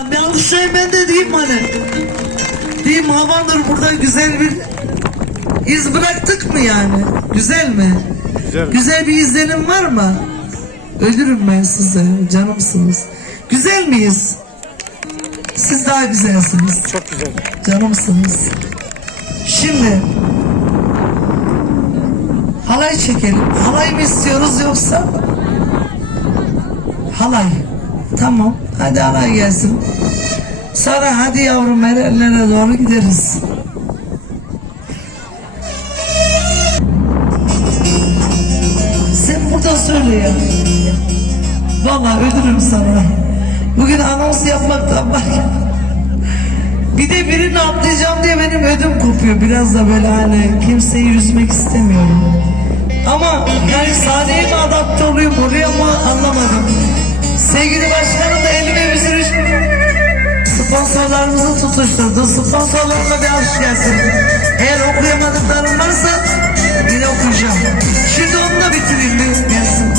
Bir alkışlayın ben de diyeyim hani. Diyeyim Havanur burada güzel bir iz bıraktık mı yani? Güzel mi? Güzel. Güzel bir izlenim var mı? Ölürüm ben size. Canımsınız. Güzel miyiz? Siz daha güzelsiniz. Çok güzel. Canımsınız. Şimdi halay çekelim. Halay mı istiyoruz yoksa? Halay. Tamam. Hadi halay gelsin. Sonra hadi yavrum Erenlere doğru gideriz. Sen burada söyle ya. Vallahi ölürüm sana. Bugün anons yapmaktan bak. Bir de birini atlayacağım diye benim ödüm kopuyor. Biraz da böyle hani kimseyi üzmek istemiyorum. Ama yani sahneye mi adapte olayım oraya mı anlamadım. Sevgili başkanım da elime üzülüş. Sponsorlarımızı tutuşturdu. Sponsorlarıma bir alkış gelsin. Eğer okuyamadıklarım varsa yine okuyacağım. Şimdi onu da bitireyim gelsin.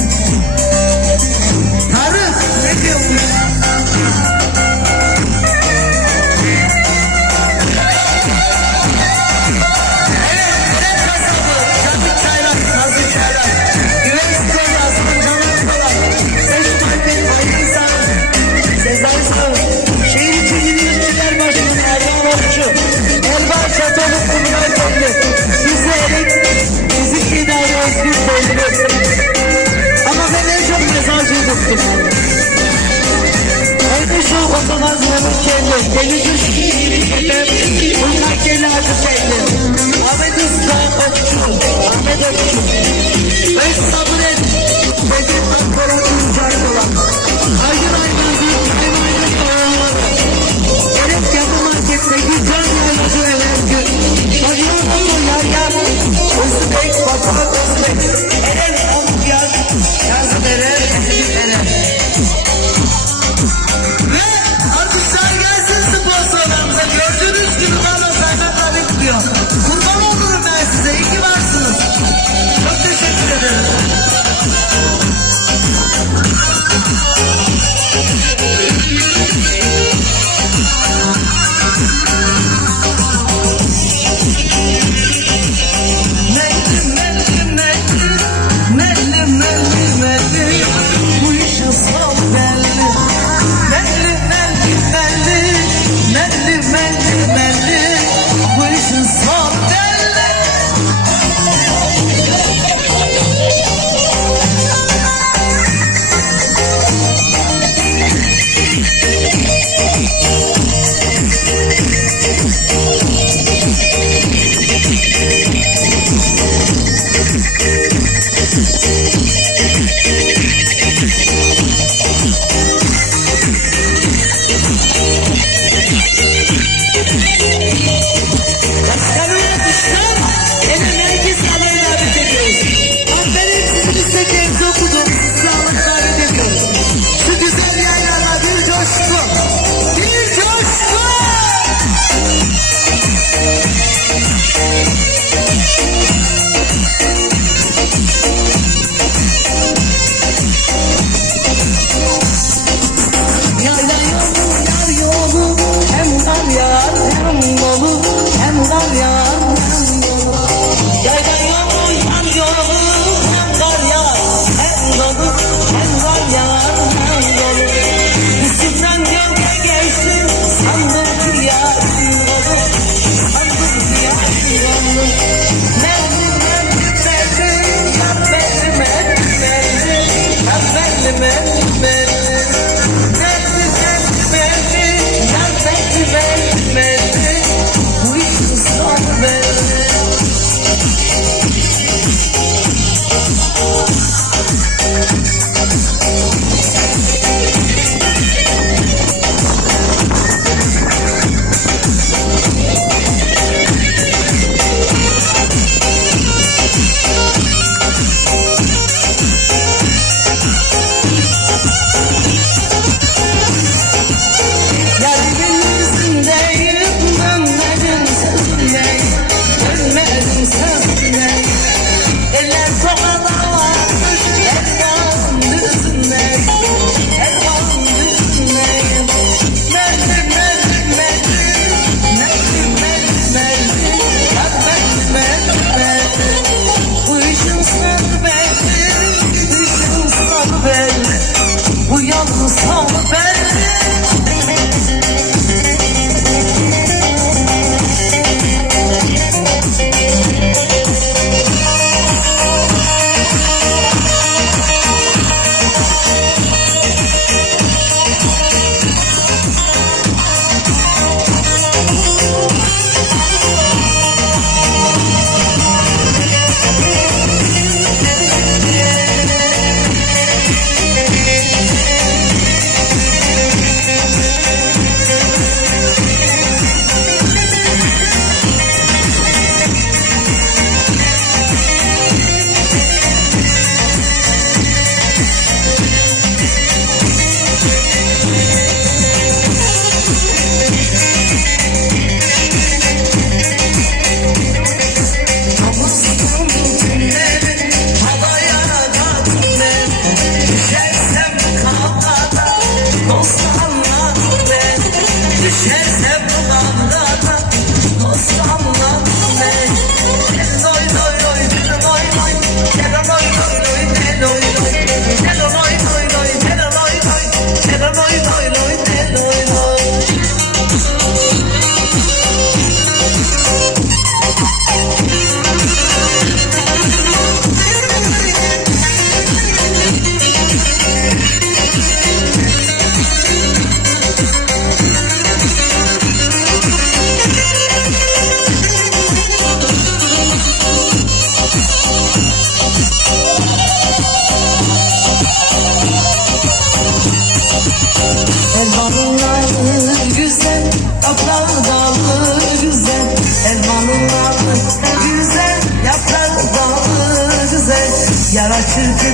to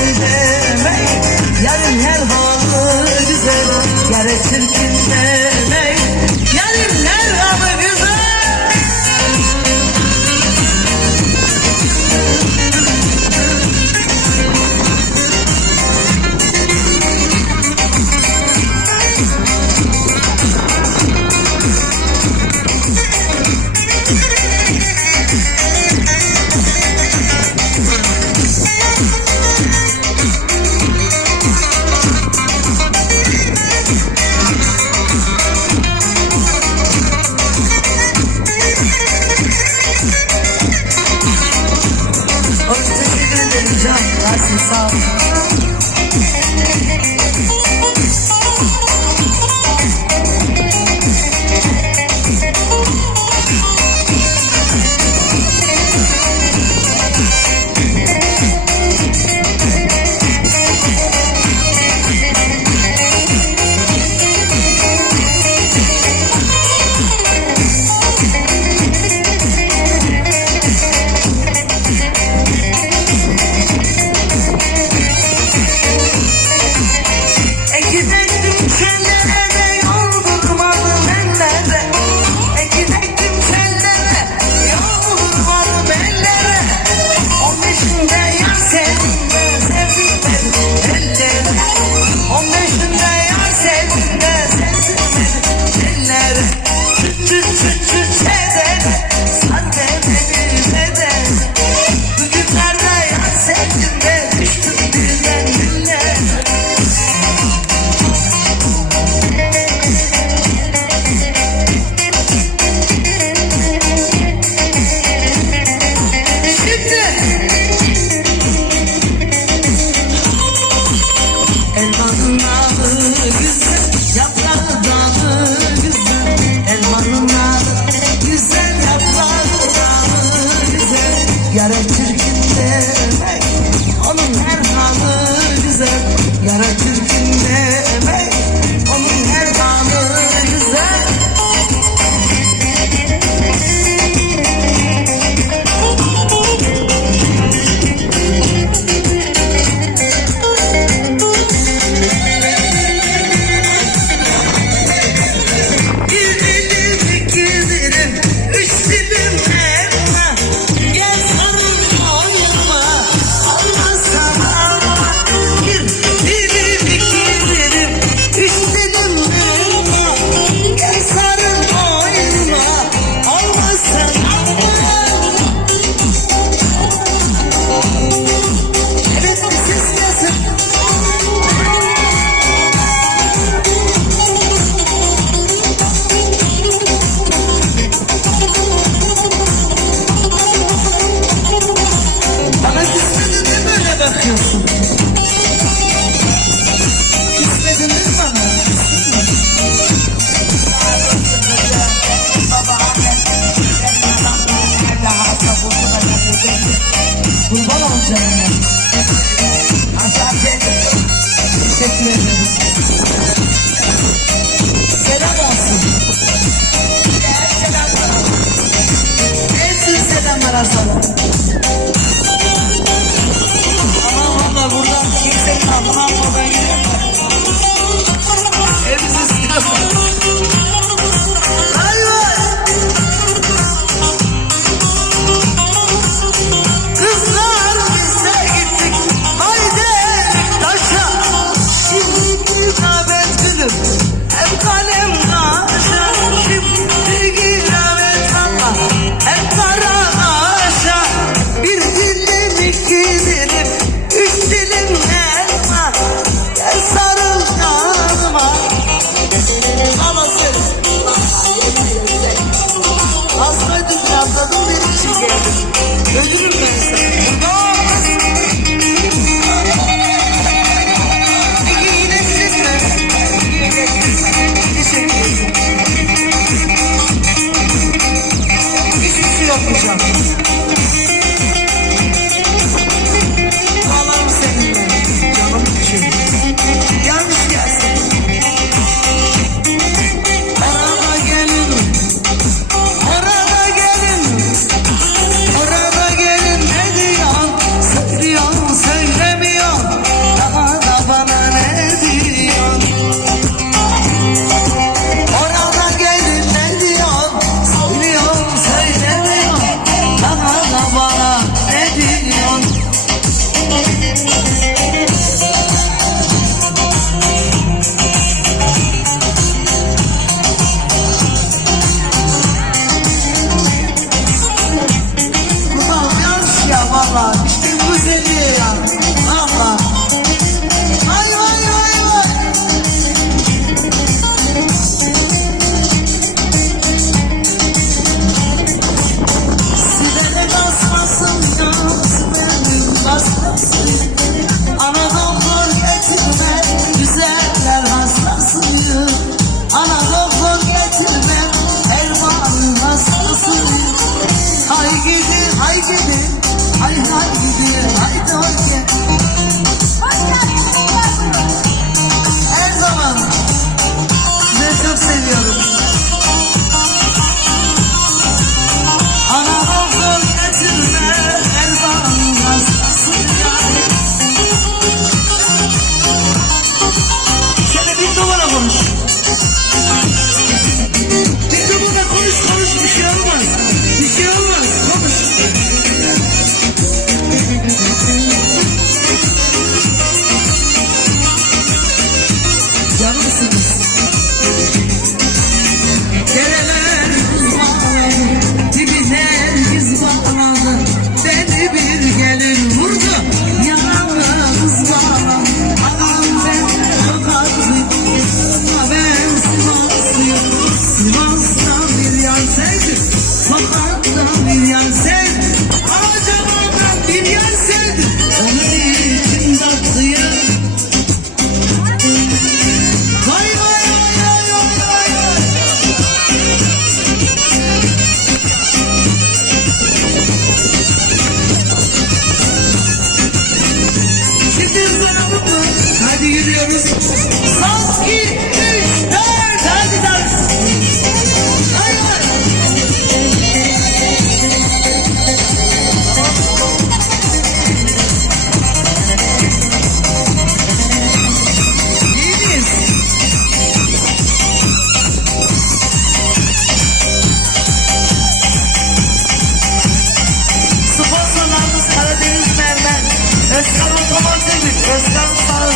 Mehmet Özkan sar,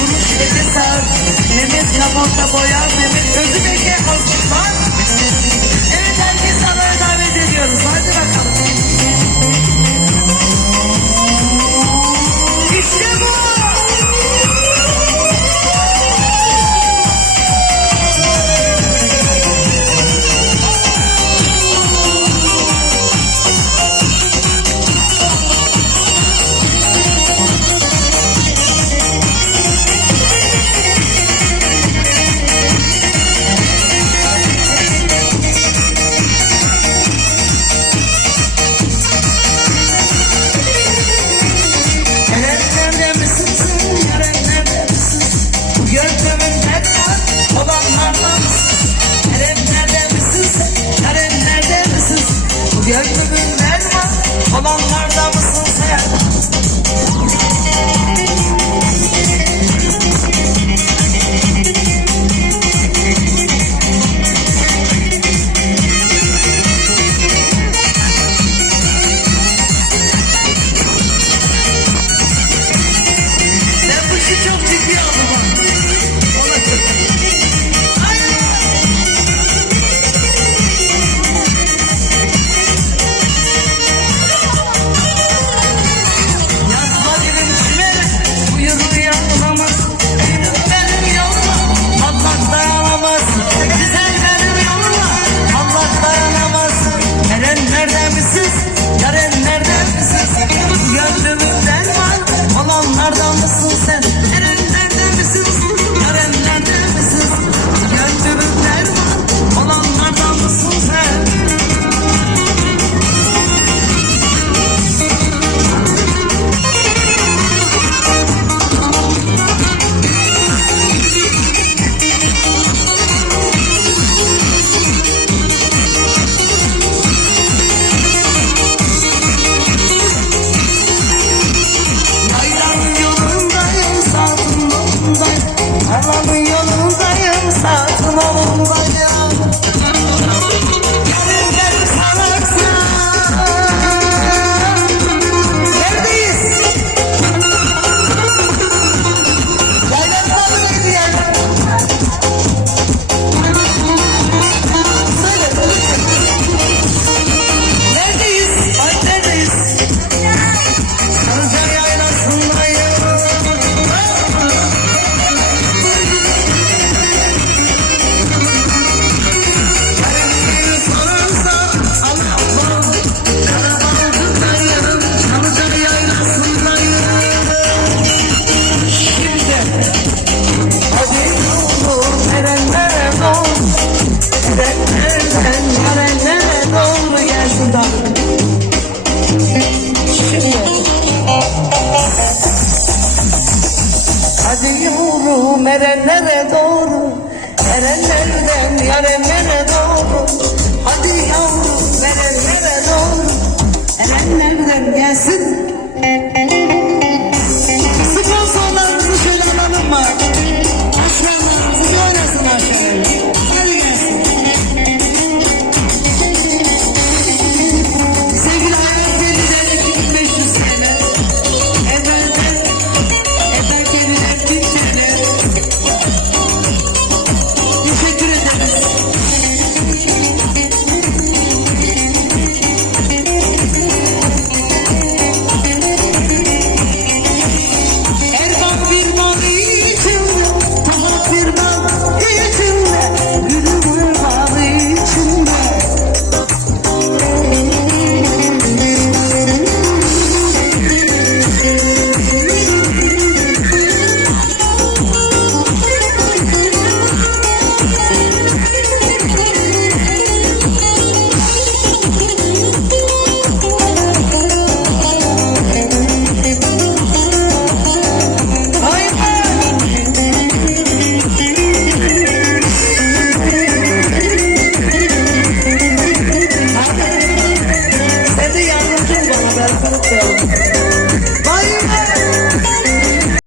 Yunus Ece sar, boyar, Mehmet Özübeke alkışlar. Evet herkes davet ediyoruz. Hadi bakalım. новом году.